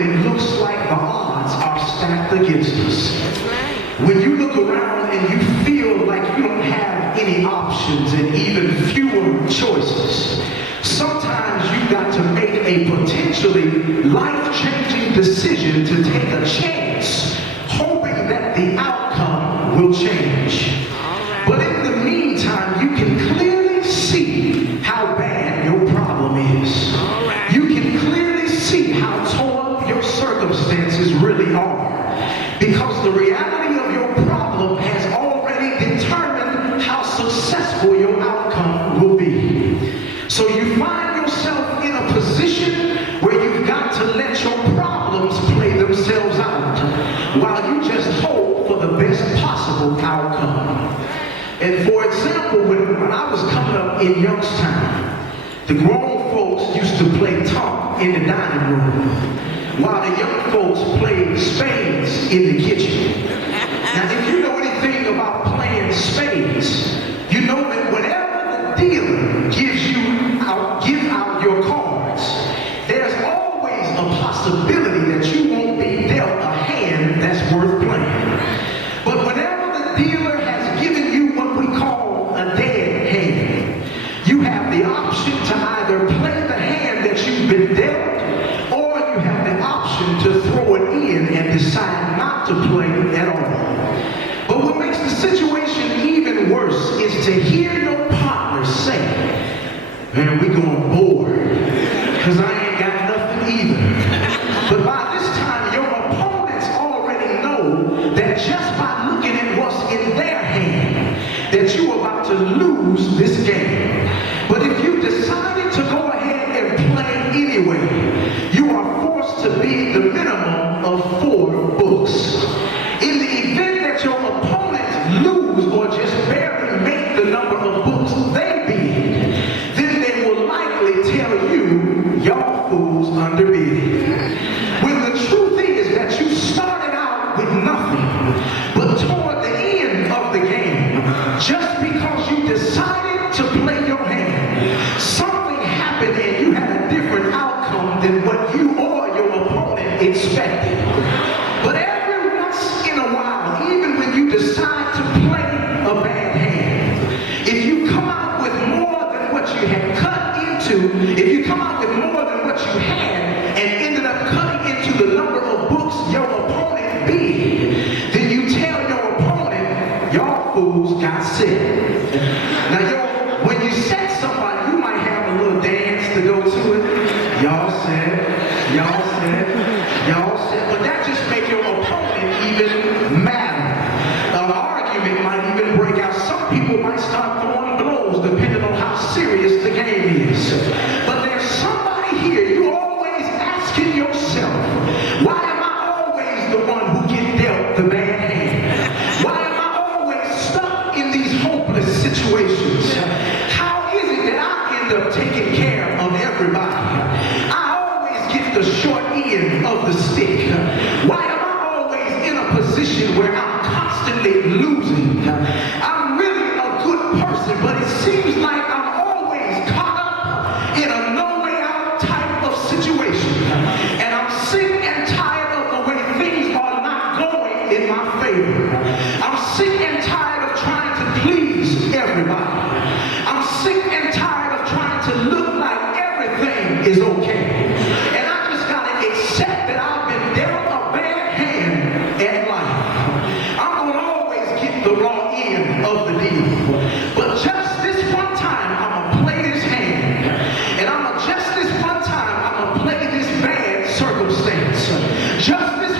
It looks like the odds are stacked against us. When you look around and you feel like you don't have any options and even fewer choices, sometimes you've got to make a potentially life-changing decision to take a chance, hoping that the outcome will change. But in the meantime, you can clearly see how bad your problem is. You can clearly see how torn your circumstances really are. Because the reality of your problem has already determined how successful your outcome will be. So you find yourself in a position where you've got to let your problems play themselves out while you just hope for the best possible outcome. And for example, when I was coming up in Youngstown, the grown folks used to play top in the dining room, while the young folks played spades in the kitchen. Now, if you know anything about playing spades, you know that whenever the dealer gives out your cards, there's always a possibility that you won't be dealt a hand that's worth playing. But whenever the dealer has given you what we call a dead hand, you have the option to either play the hand that you've been dealt, or you have the option to throw it in and decide not to play at all. But what makes the situation even worse is to hear your partner say, "Man, we going bored, because I ain't got nothing either." But by this time, your opponents already know that just by looking at what's in their hand, that you're about to lose this game. But if you decided to go ahead and play anyway, you are forced to bid the minimum of 4 books. In the event that your opponents lose or just barely make the number of books they bid, then they will likely tell you, "Y'all fools underbid." When the truth is that you started out with nothing, but toward the end of the game, just because you decided to play your hand, something happened and you had a different outcome than what you or your opponent expected. But every once in a while, even when you decide to play a bad hand, if you come out with more than what you had cut into, if you come out with more than what you had and ended up cutting into the number of books your opponent bid, then you tell your opponent, "Y'all fools got set." Now, when you set somebody, you might have a little dance to go to it. Y'all said, y'all said, y'all said. But that just make your opponent even madder. An argument might even break out. Some people might start throwing blows depending on how serious the game is. But there's somebody here, you always asking yourself, why am I always the one who gets dealt the bad hand? Why am I always stuck in these hopeless situations? How is it that I end up taking care of everybody? I always get the short end of the stick. Why am I always in a position where I'm constantly losing? I'm really a good person, but it seems like I'm always caught up in a no way out type of situation. And I'm sick and tired of the way things are not going in my favor. I'm sick and tired of trying to please everybody. I'm sick and tired of trying to look like everything is okay. And I just gotta accept that I've been dealt a bad hand at life. I'm gonna always get the wrong end of the deal. But just this one time, I'm gonna play this hand. And just this one time, I'm gonna play this bad circumstance. Just this